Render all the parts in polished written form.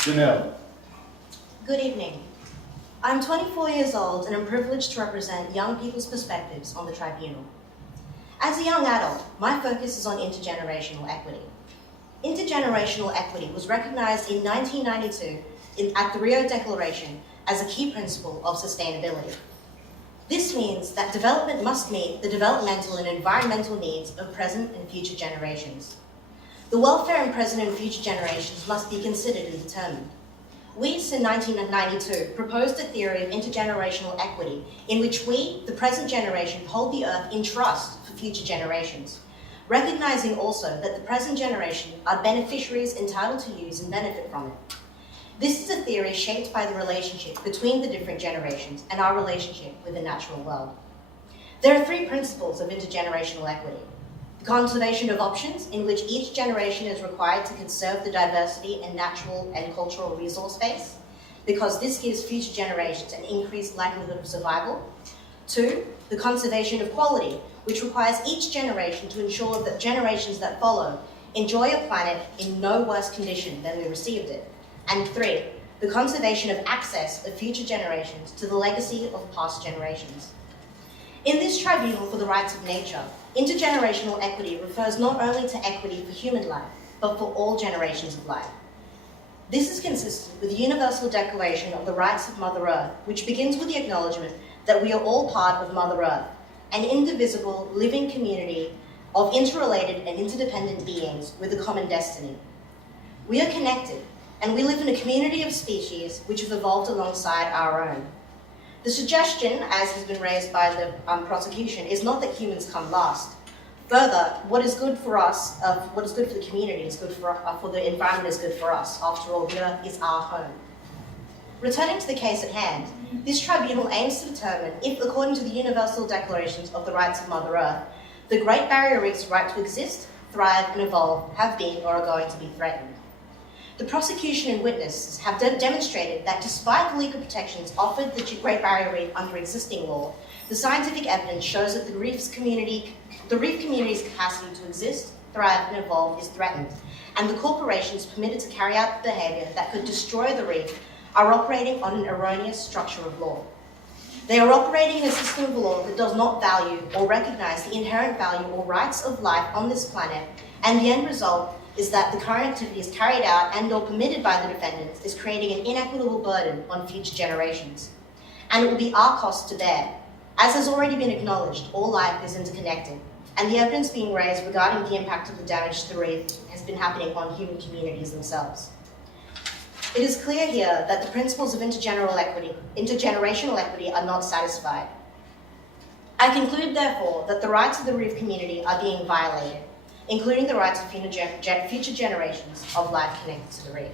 Janelle. Good evening. I'm 24 years old and I'm privileged to represent young people's perspectives on the tribunal. As a young adult, my focus is on intergenerational equity. Intergenerational equity was recognized in 1992 at the Rio Declaration as a key principle of sustainability. This means that development must meet the developmental and environmental needs of present and future generations. The welfare of present and future generations must be considered and determined. Reef in 1992 proposed a theory of intergenerational equity in which we, the present generation, hold the earth in trust for future generations, recognizing also that the present generation are beneficiaries entitled to use and benefit from it. This is a theory shaped by the relationship between the different generations and our relationship with the natural world. There are three principles of intergenerational equity. The conservation of options, in which each generation is required to conserve the diversity and natural and cultural resource base, because this gives future generations an increased likelihood of survival. 2, the conservation of quality, which requires each generation to ensure that generations that follow enjoy a planet in no worse condition than we received it. And 3, the conservation of access of future generations to the legacy of past generations. In this tribunal for the rights of nature, intergenerational equity refers not only to equity for human life, but for all generations of life. This is consistent with the Universal Declaration of the Rights of Mother Earth, which begins with the acknowledgement that we are all part of Mother Earth, an indivisible, living community of interrelated and interdependent beings with a common destiny. We are connected, and we live in a community of species which have evolved alongside our own. The suggestion, as has been raised by the prosecution, is not that humans come last. Further, what is good for us, what is good for the community is good for the environment is good for us. After all, the earth is our home. Returning to the case at hand, this tribunal aims to determine if, according to the Universal Declarations of the Rights of Mother Earth, the Great Barrier Reef's right to exist, thrive, and evolve have been or are going to be threatened. The prosecution and witnesses have demonstrated that despite the legal protections offered the Great Barrier Reef under existing law, the scientific evidence shows that the reef community's capacity to exist, thrive, and evolve is threatened, and the corporations permitted to carry out behaviour that could destroy the reef are operating on an erroneous structure of law. They are operating in a system of law that does not value or recognise the inherent value or rights of life on this planet, and the end result is that the current activities carried out and or permitted by the defendants is creating an inequitable burden on future generations. And it will be our cost to bear. As has already been acknowledged, all life is interconnected, and the evidence being raised regarding the impact of the damage to the reef has been happening on human communities themselves. It is clear here that the principles of intergenerational equity are not satisfied. I conclude, therefore, that the rights of the reef community are being violated, including the rights of future generations of life connected to the reef.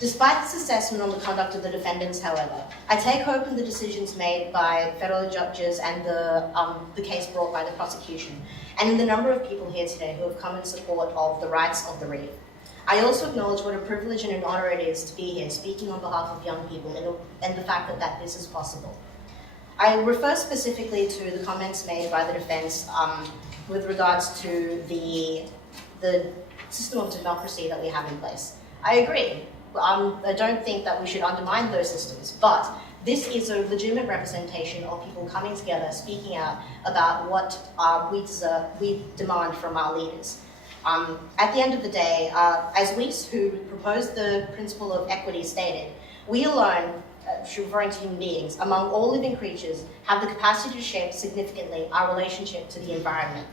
Despite this assessment on the conduct of the defendants, however, I take hope in the decisions made by federal judges and the case brought by the prosecution, and in the number of people here today who have come in support of the rights of the reef. I also acknowledge what a privilege and an honour it is to be here speaking on behalf of young people and the fact that this is possible. I refer specifically to the comments made by the defence with regards to the system of democracy that we have in place. I agree. I don't think that we should undermine those systems, but this is a legitimate representation of people coming together, speaking out about what we demand from our leaders. At the end of the day, as Reef, who proposed the principle of equity, stated, we alone, referring to human beings, among all living creatures, have the capacity to shape significantly our relationship to the environment.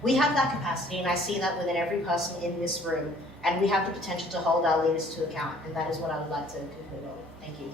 We have that capacity, and I see that within every person in this room, and we have the potential to hold our leaders to account, and that is what I would like to conclude on. Thank you.